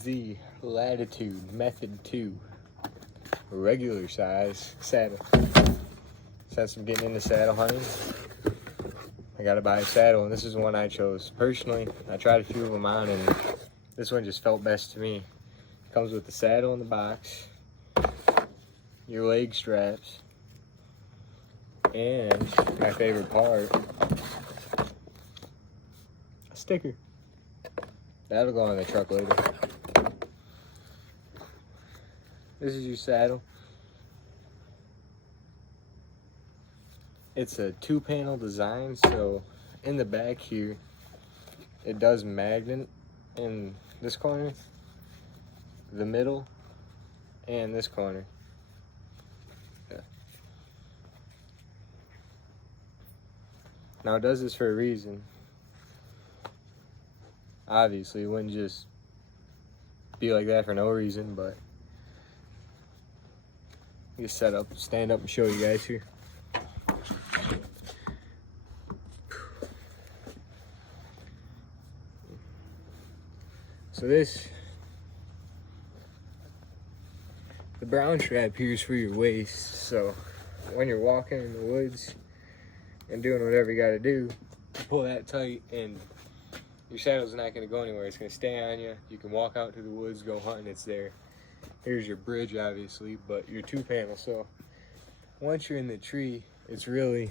is the Latitude Method 2 regular size saddle. Since I'm getting into saddle hunting, I gotta buy a saddle, and this is one I chose. Personally, I tried a few of them on, and this one just felt best to me. It comes with the saddle in the box, your leg straps, and my favorite part, a sticker. That'll go on the truck later. This is your saddle. It's a 2-panel design, so in the back here, it does magnet in this corner, the middle, and this corner. Yeah. Now it does this for a reason. Obviously, it wouldn't just be like that for no reason, but just set up, stand up and show you guys here. So the brown strap here is for your waist, so when you're walking in the woods and doing whatever you gotta do, you pull that tight and your saddle's not gonna go anywhere. It's gonna stay on you. You can walk out to the woods, go hunting, it's there. Here's your bridge, obviously, but your 2-panel, so once you're in the tree, it's really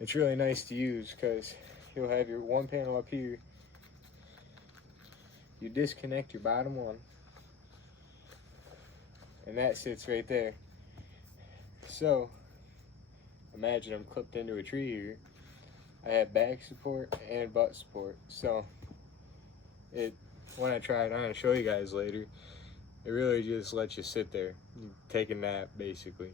nice to use, because you'll have your 1 panel up here. You disconnect your bottom one, and that sits right there. So imagine I'm clipped into a tree here. I have back support and butt support, so when I try it on, I'll show you guys later, it really just lets you sit there, you take a nap basically.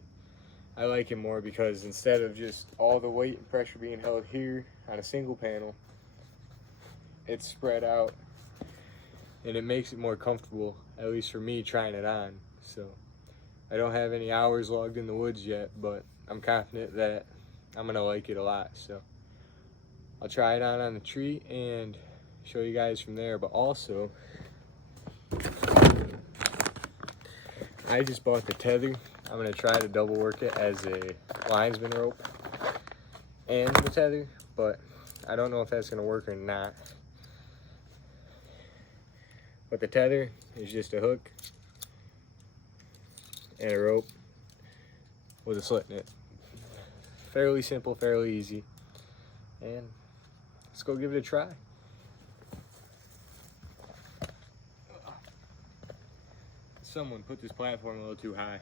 I like it more because instead of just all the weight and pressure being held here on a single panel, it's spread out, and it makes it more comfortable, at least for me trying it on. So I don't have any hours logged in the woods yet, but I'm confident that I'm gonna like it a lot. So I'll try it on the tree and show you guys from there. But also, I just bought the Tether. I'm gonna try to double work it as a linesman rope and the Tether, but I don't know if that's gonna work or not. But the Tether is just a hook and a rope with a slit in it. Fairly simple, fairly easy. And let's go give it a try. Someone put this platform a little too high.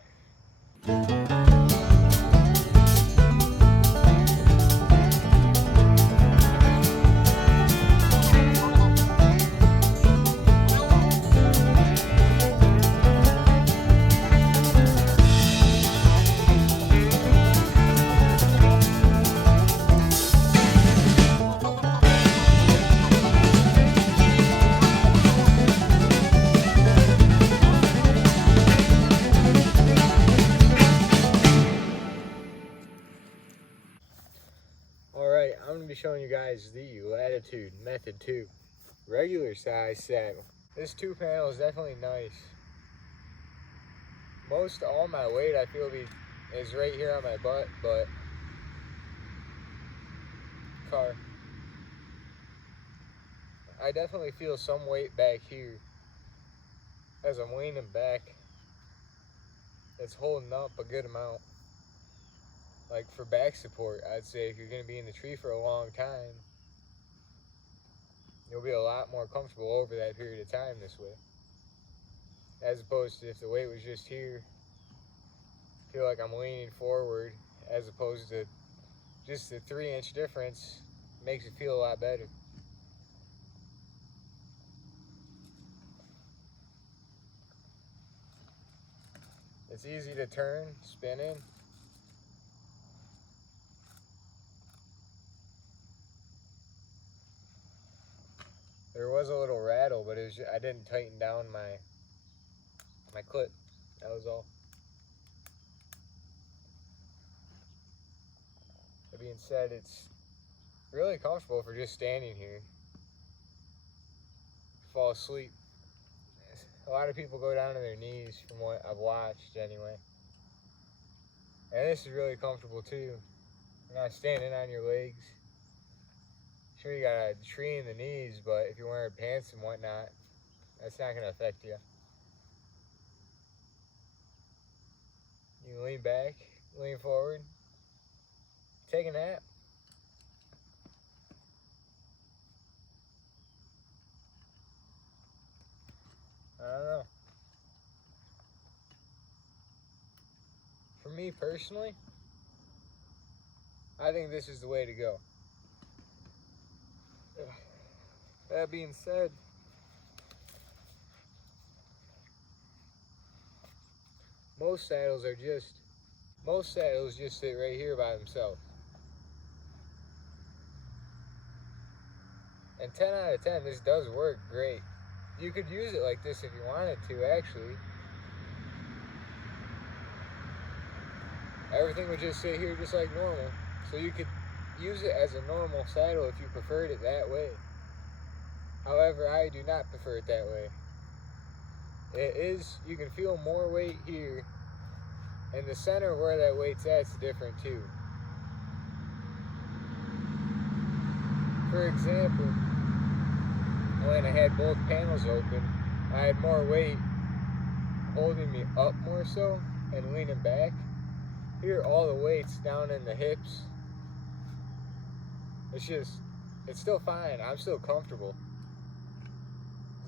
Alright, I'm going to be showing you guys the Latitude Method 2 regular size saddle. This 2-panel is definitely nice. Most all my weight I feel is right here on my butt, but I definitely feel some weight back here as I'm leaning back. It's holding up a good amount. Like for back support, I'd say if you're going to be in the tree for a long time, you'll be a lot more comfortable over that period of time this way. As opposed to if the weight was just here, I feel like I'm leaning forward, as opposed to just the 3-inch difference makes it feel a lot better. It's easy to turn, spin in. There was a little rattle, but I didn't tighten down my clip. That was all. That being said, it's really comfortable for just standing here. Fall asleep. A lot of people go down to their knees from what I've watched anyway. And this is really comfortable too. You're not standing on your legs. Sure, you got a tree in the knees, but if you're wearing pants and whatnot, that's not going to affect you. You lean back, lean forward, take a nap. I don't know. For me personally, I think this is the way to go. That being said, most saddles just sit right here by themselves. And 10 out of 10, this does work great. You could use it like this if you wanted to, actually. Everything would just sit here just like normal. So you could use it as a normal saddle if you preferred it that way. However, I do not prefer it that way. You can feel more weight here, and the center where that weight's at is different too. For example, when I had both panels open, I had more weight holding me up more so and leaning back. Here, all the weight's down in the hips. It's still fine. I'm still comfortable.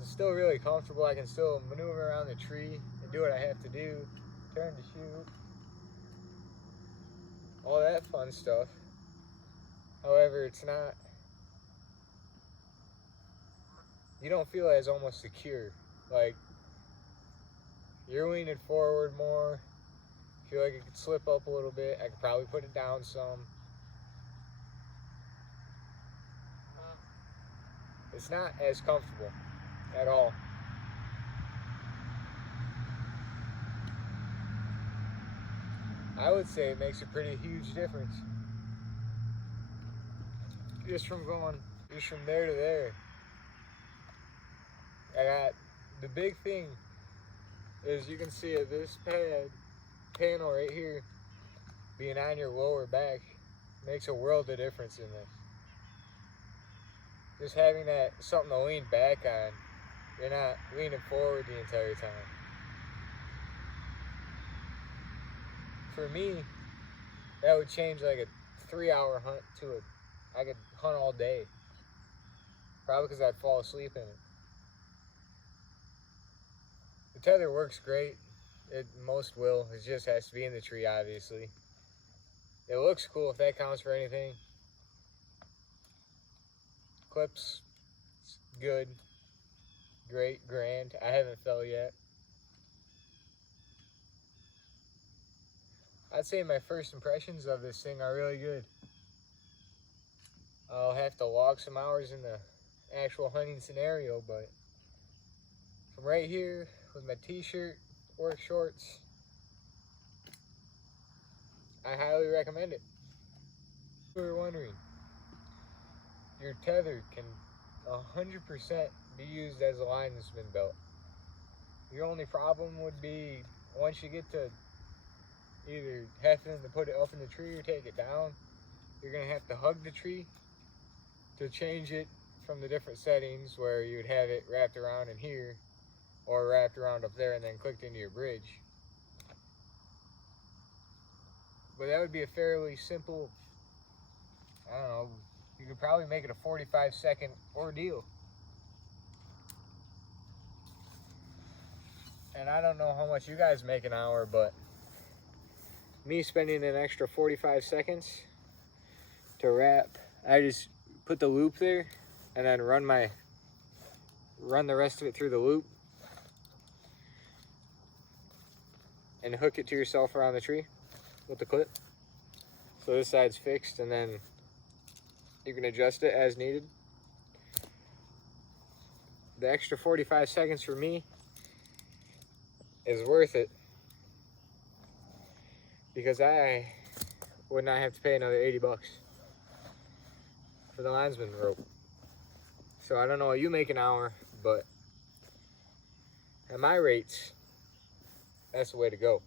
It's still really comfortable. I can still maneuver around the tree and do what I have to do, turn to shoot, all that fun stuff. However, you don't feel as almost secure. Like, you're leaning forward more. Feel like it could slip up a little bit. I could probably put it down some. It's not as comfortable at all. I would say it makes a pretty huge difference. Just from there to there. The big thing is you can see it, this panel right here being on your lower back makes a world of difference in this. Just having something to lean back on, you're not leaning forward the entire time. For me, that would change like a 3-hour hunt I could hunt all day. Probably because I'd fall asleep in it. The tether works great. Most will. It just has to be in the tree, obviously. It looks cool if that counts for anything. Clips, good, great, grand. I haven't fell yet. I'd say my first impressions of this thing are really good. I'll have to log some hours in the actual hunting scenario, but from right here with my t-shirt, work shorts, I highly recommend it. If you were wondering, your tether can 100% be used as a linesman belt. Your only problem would be once you get to either having to put it up in the tree or take it down, you're going to have to hug the tree to change it from the different settings where you would have it wrapped around in here or wrapped around up there and then clicked into your bridge. But that would be a fairly simple, I don't know, you could probably make it a 45-second ordeal. And I don't know how much you guys make an hour, but me spending an extra 45 seconds to wrap, I just put the loop there and then run the rest of it through the loop and hook it to yourself around the tree with the clip. So this side's fixed and then you can adjust it as needed. The extra 45 seconds for me is worth it because I would not have to pay another 80 bucks for the linesman rope. So I don't know what you make an hour, but at my rates, that's the way to go.